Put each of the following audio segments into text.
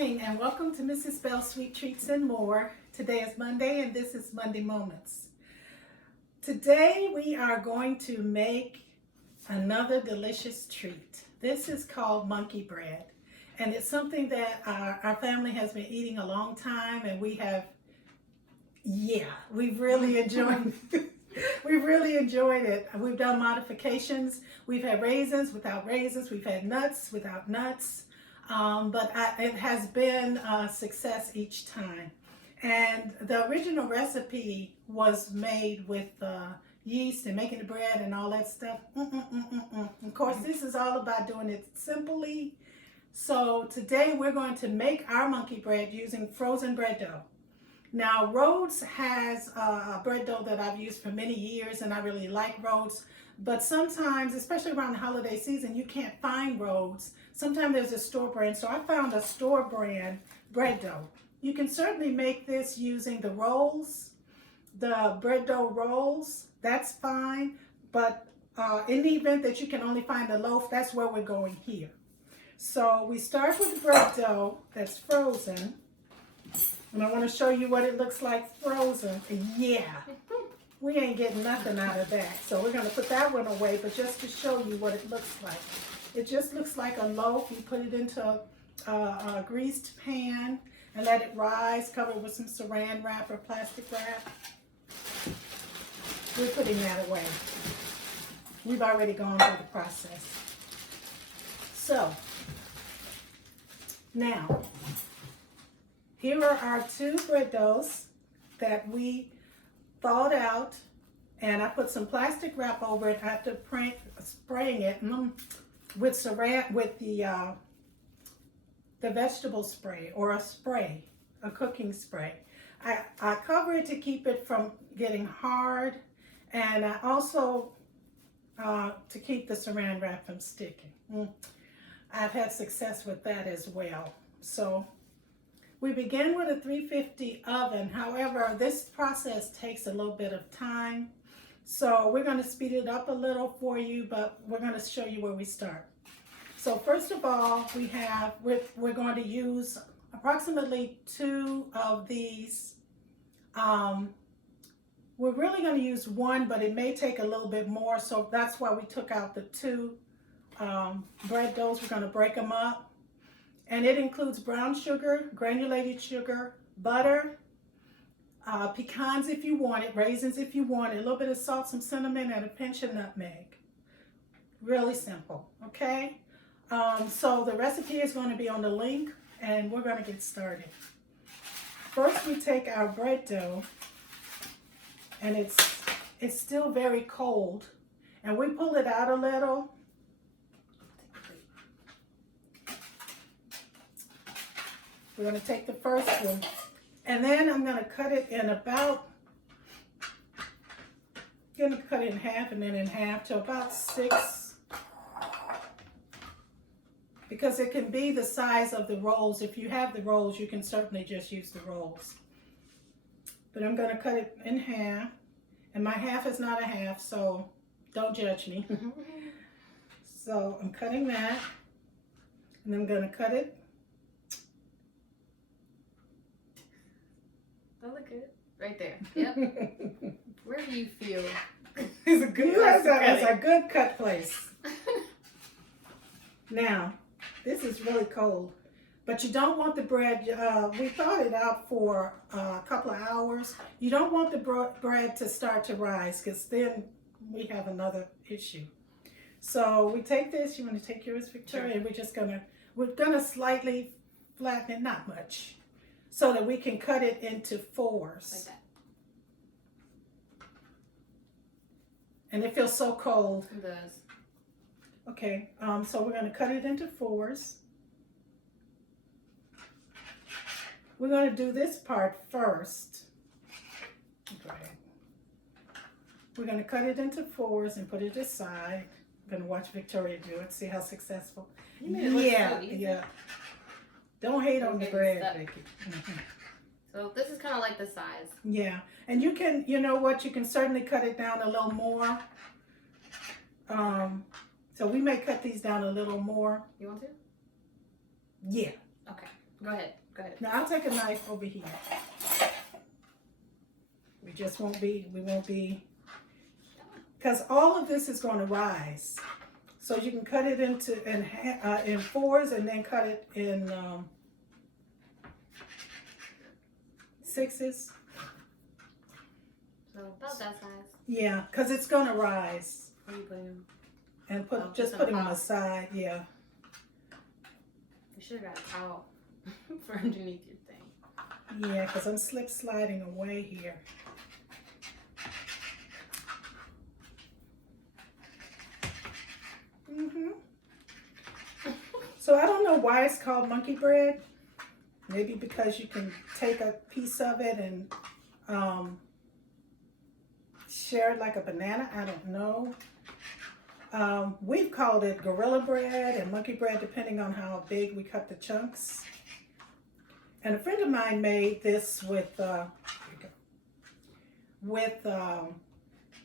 morning and welcome to Mrs. Bell's Sweet Treats and More. Today is Monday and this is Monday Moments. Today we are going to make another delicious treat. This is called monkey bread and it's something that our family has been eating a long time and we've really enjoyed We've really enjoyed it. We've done modifications. We've had raisins without raisins. We've had nuts without nuts. But it has been a success each time. And the original recipe was made with yeast and making the bread and all that stuff. Of course, this is all about doing it simply. So today we're going to make our monkey bread using frozen bread dough. Now, Rhodes has a bread dough that I've used for many years, and I really like Rhodes. But sometimes, especially around the holiday season, you can't find Rhodes. Sometimes there's a store brand, so I found a store brand bread dough. You can certainly make this using the rolls, the bread dough rolls. That's fine. But in the event that you can only find the loaf, that's where we're going here. So we start with bread dough that's frozen. And I want to show you what it looks like frozen. Yeah, we ain't getting nothing out of that. So we're going to put that one away, but just to show you what it looks like. It just looks like a loaf. You put it into a greased pan and let it rise, cover it with some saran wrap or plastic wrap. We're putting that away. We've already gone through the process. So, now, here are our two bread doughs that we thawed out, and I put some plastic wrap over it after spraying it with saran, with the vegetable spray or a spray, a cooking spray. I cover it to keep it from getting hard, and I also to keep the saran wrap from sticking. I've had success with that as well. So we begin with a 350 oven. However, this process takes a little bit of time. So we're going to speed it up a little for you, but we're going to show you where we start. So first of all, we're going to use approximately 2 of these. We're really going to use 1, but it may take a little bit more. So that's why we took out the 2 bread doughs. We're going to break them up. And it includes brown sugar, granulated sugar, butter, pecans if you want it, raisins if you want it, a little bit of salt, some cinnamon, and a pinch of nutmeg. Really simple, okay? So the recipe is going to be on the link, and we're going to get started. First, we take our bread dough, and it's still very cold, and we pull it out a little. We're going to take the first one, and then I'm going to cut it in half and then in half to about 6, because it can be the size of the rolls. If you have the rolls, you can certainly just use the rolls. But I'm going to cut it in half, and my half is not a half, so don't judge me. So I'm cutting that, and I'm going to cut it. That look good. Right there. Yep. Where do you feel? It's a good place. It's a good cut place. Now, this is really cold, but you don't want the bread. We thawed it out for a couple of hours. You don't want the bread to start to rise, because then we have another issue. So we take this. You want to take yours, Victoria? Sure. We're gonna slightly flatten it, not much, so that we can cut it into 4s. Like that. And it feels so cold. It does. Okay, so we're going to cut it into 4s. We're going to do this part first. Okay. We're going to cut it into 4s and put it aside. I'm going to watch Victoria do it, see how successful. You made it look so easy. Yeah. Don't hate on the bread, Vicky. So this is kind of like the size. Yeah, and you can, you know what, you can certainly cut it down a little more. So we may cut these down a little more. You want to? Yeah. Okay. Go ahead. Go ahead. Now I'll take a knife over here. We won't be, because all of this is going to rise. So you can cut it in fours and then cut it in sixes. So about that size. Yeah, because it's going to rise. Where are you putting them? And Oh, just just put on them top. aside, yeah. You should have got a towel for underneath your thing. Yeah, because I'm slip sliding away here. So I don't know why it's called monkey bread. Maybe because you can take a piece of it and share it like a banana. I don't know. We've called it gorilla bread and monkey bread depending on how big we cut the chunks. And a friend of mine made this with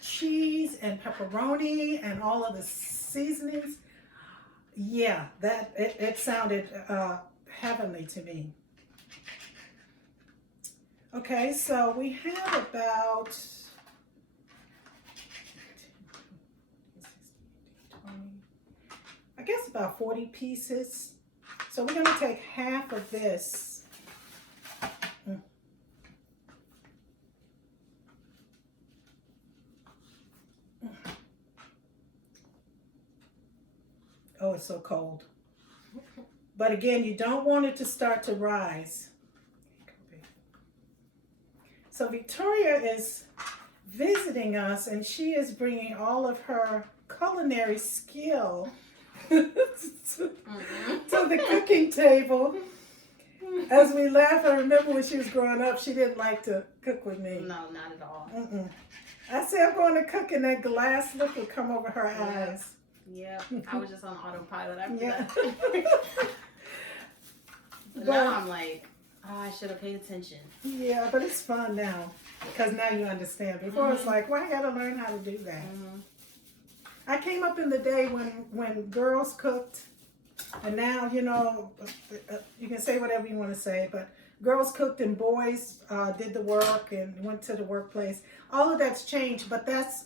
cheese and pepperoni and all of the seasonings. Yeah, that it sounded heavenly to me. Okay, so we have about 20, I guess about 40 pieces. So we're going to take half of this. Oh, it's so cold. But again, you don't want it to start to rise. So Victoria is visiting us and she is bringing all of her culinary skill to the cooking table. As we laugh, I remember when she was growing up, she didn't like to cook with me. No, not at all. I said I'm going to cook and that glass look would come over her eyes. Yeah, I was just on autopilot after Yeah. that. But now I'm like, oh, I should have paid attention. Yeah, but it's fun now because now you understand. Before it's like, well, I got to learn how to do that. I came up in the day when girls cooked, and now, you know, you can say whatever you want to say, but girls cooked and boys did the work and went to the workplace. All of that's changed, but that's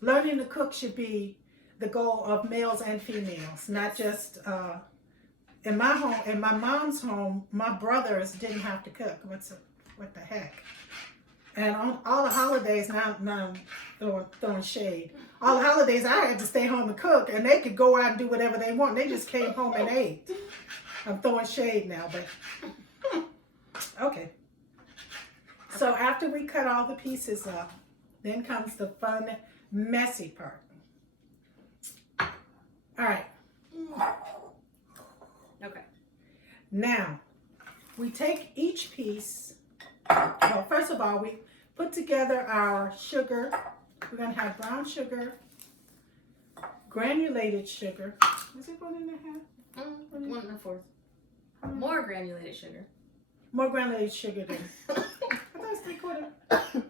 learning to cook should be the goal of males and females, not just in my home. In my mom's home, my brothers didn't have to cook. What the heck? And on all the holidays, now I'm throwing shade. All the holidays, I had to stay home and cook, and they could go out and do whatever they want. They just came home and ate. I'm throwing shade now, but okay. So after we cut all the pieces up, then comes the fun, messy part. All right. Okay. Now, we take each piece. Well, first of all, we put together our sugar. We're going to have brown sugar, granulated sugar. Is it 1 1/2? 1 1/4. More granulated sugar. More granulated sugar than. I thought it was 3/4.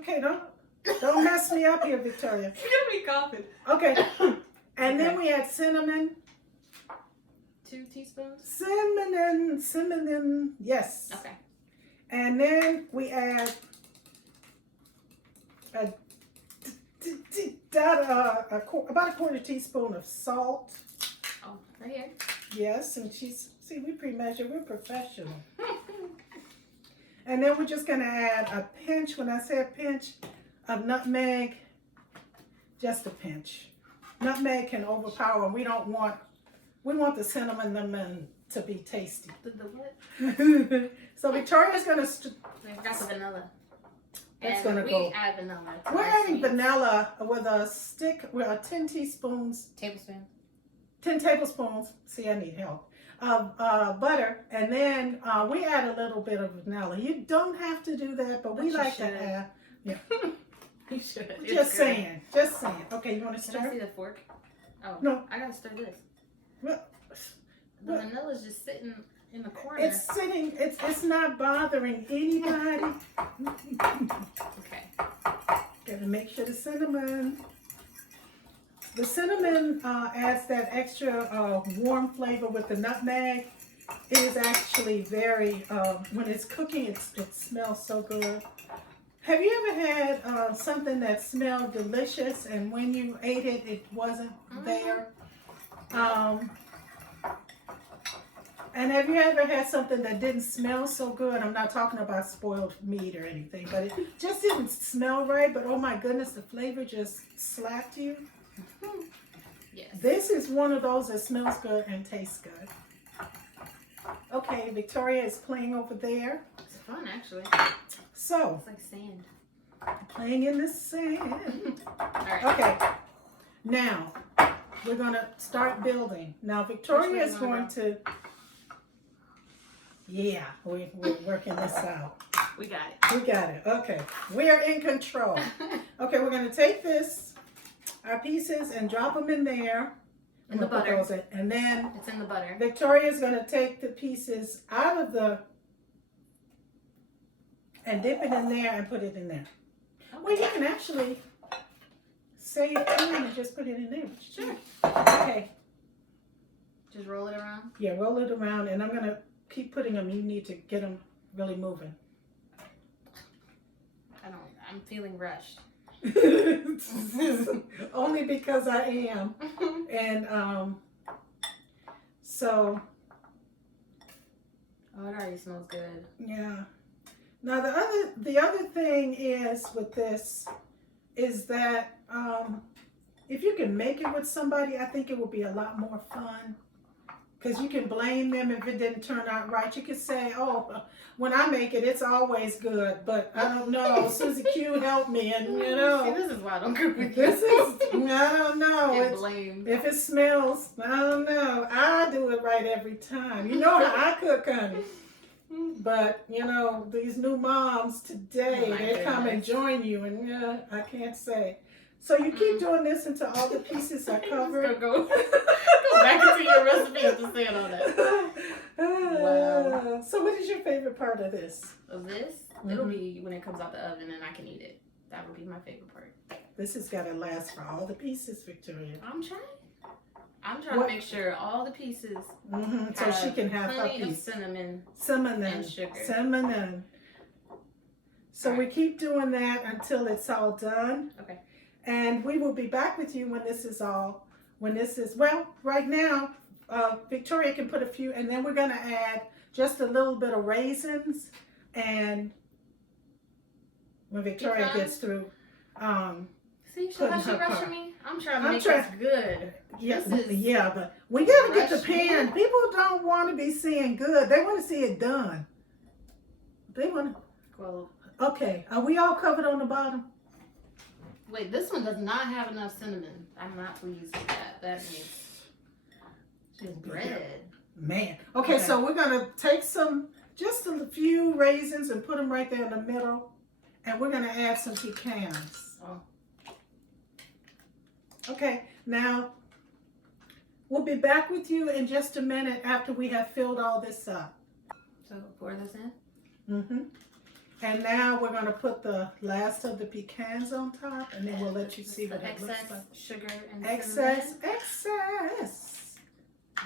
Okay, don't mess me up here, Victoria. You're gonna be coughing. Okay. And then we add cinnamon. 2 teaspoons. Cinnamon, yes. Okay. And then we add about a 1/4 teaspoon of salt. Oh, right here. Yes, and we pre-measure, we're professional. And then we're just gonna add a pinch, when I say a pinch, of nutmeg, just a pinch. Nutmeg can overpower, we want the cinnamon to be tasty. The what? So Victoria's gonna, I forgot the vanilla. That's And gonna we go. add vanilla. to we're our adding sweets. vanilla with a stick, with 10 teaspoons, Tablespoon. 10 tablespoons, see I need help, of butter, and then we add a little bit of vanilla. You don't have to do that, but we you like to should. add. Yeah. You should. It's Just good. saying, just saying. Okay, you want to Can I see stir? the fork? Oh, No. I gotta stir this. Well, The What? vanilla's just sitting in the corner. it's sitting, it's not bothering anybody. Okay. Gotta make sure the cinnamon adds that extra warm flavor with the nutmeg. It is actually very, when it's cooking, it smells so good. Have you ever had something that smelled delicious and when you ate it, it wasn't there? And have you ever had something that didn't smell so good? I'm not talking about spoiled meat or anything, but it just didn't smell right. But oh my goodness, the flavor just slapped you. Yes. This is one of those that smells good and tastes good. Okay, Victoria is playing over there. It's fun, actually. So, It's like sand. playing in the sand. All right. Okay, now we're going to start building. Now, Victoria is going to... Yeah, we're working this out. We got it. We got it. Okay, we are in control. Okay, we're going to take our pieces, and drop them in there. In the butter. And then It's in the butter. Victoria's going to take the pieces out of and dip it in there and put it in there. Okay. Well, you can actually save time and just put it in there. Sure. Okay. Just roll it around. Yeah, roll it around, and I'm going to keep putting them. You need to get them really moving. I'm feeling rushed. Only because I am. And so Oh, it already smells good. yeah. Now the other thing is with this is that if you can make it with somebody, I think it will be a lot more fun. Because you can blame them if it didn't turn out right. You could say, oh, when I make it, it's always good. But I don't know. Susie Q helped me. And, you know. See, this is why I don't cook with This you. is, I don't know. Get blamed. If it smells, I don't know. I do it right every time. You know how I cook, honey. But, you know, these new moms today, Oh, they come and join you. And, yeah, I can't say. So you keep doing this until all the pieces are covered. Go back into your recipe after saying all that. Wow. So what is your favorite part of this? Of this, it'll be when it comes out the oven and I can eat it. That would be my favorite part. This has got to last for all the pieces, Victoria. I'm trying to make sure all the pieces So she can have her plenty of piece. Cinnamon and sugar. Cinnamon. So All we right. keep doing that until it's all done. Okay. And we will be back with you when well, right now, Victoria can put a few, and then we're going to add just a little bit of raisins. And when Victoria gets through, See, putting how she her rushing part. me? I'm trying to make this good. Yeah, but we got to get the rushing. pan. People don't want to be seeing good. They want to see it done. They want to. Well, Okay, are we all covered on the bottom? wait, this one does not have enough cinnamon. I'm not pleased with that. That means just bread. Man. Okay, so we're going to take just a few raisins and put them right there in the middle. And we're going to add some pecans. Oh. Okay, now we'll be back with you in just a minute after we have filled all this up. So pour this in? Mm-hmm. And now we're going to put the last of the pecans on top, and then we'll let you see what it looks like. Sugar and Excess.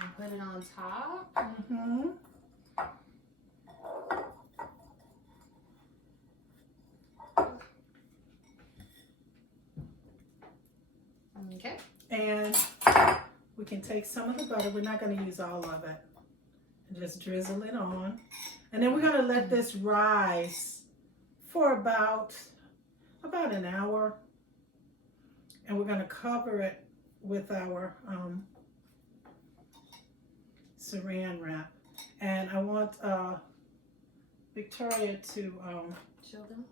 And put it on top. Mm-hmm. Okay. And we can take some of the butter. We're not going to use all of it. And just drizzle it on. And then we're going to let this rise for about an hour. And we're going to cover it with our saran wrap. And I want Victoria to Show them.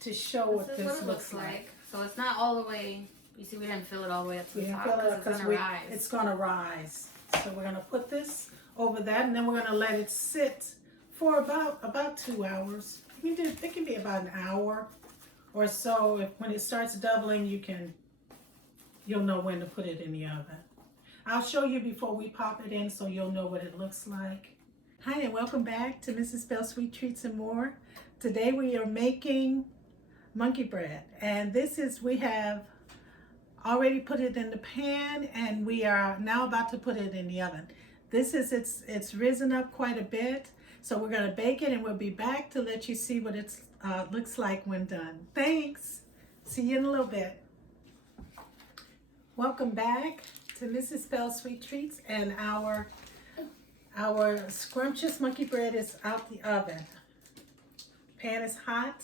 to show what This is this what it looks looks like. So it's not all the way. You see, we didn't fill it all the way up to We the didn't top fill it because up it's because gonna rise. it's going to rise. So we're going to put this over that, and then we're going to let it sit for about 2 hours. It can be about an hour or so. When it starts doubling, you'll know when to put it in the oven. I'll show you before we pop it in so you'll know what it looks like. Hi, and welcome back to Mrs. Bell's Sweet Treats and More. Today we are making monkey bread, and we have already put it in the pan, and we are now about to put it in the oven. This is, it's risen up quite a bit. So we're gonna bake it and we'll be back to let you see what it looks like when done. Thanks. See you in a little bit. Welcome back to Mrs. Bell's Sweet Treats, and our scrumptious monkey bread is out the oven. Pan is hot,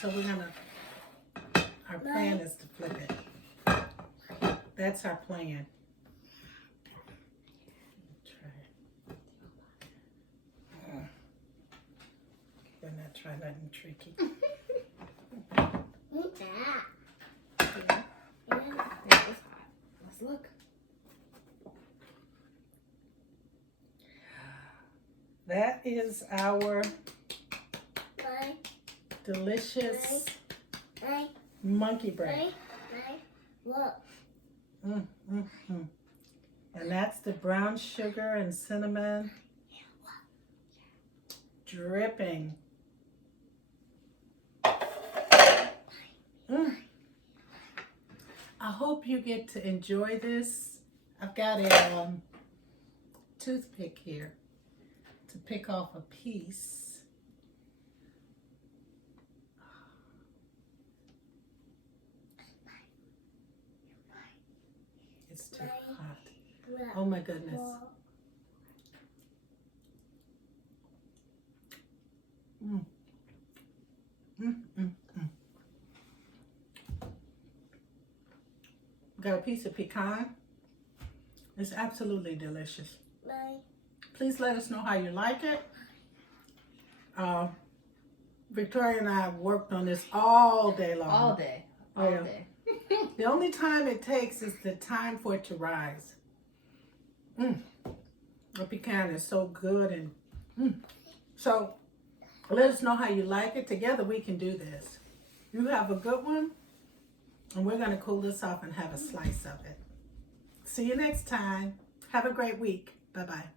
so our plan is to flip it. That's our plan. Better not try nothing tricky. Eat that. Yeah. It's hot. Let's look. That is our Bye. delicious Bye. monkey bread. Bye. Bye. Look. And that's the brown sugar and cinnamon dripping. I hope you get to enjoy this. I've got a toothpick here to pick off a piece. It's too hot. Oh my goodness. Got a piece of pecan. It's absolutely delicious. Bye. Please let us know how you like it. Victoria and I have worked on this all day long. All day. Oh, All yeah. day. The only time it takes is the time for it to rise. The pecan is so good, and so let us know how you like it. Together we can do this. You have a good one, and we're going to cool this off and have a slice of it. See you next time. Have a great week. Bye-bye.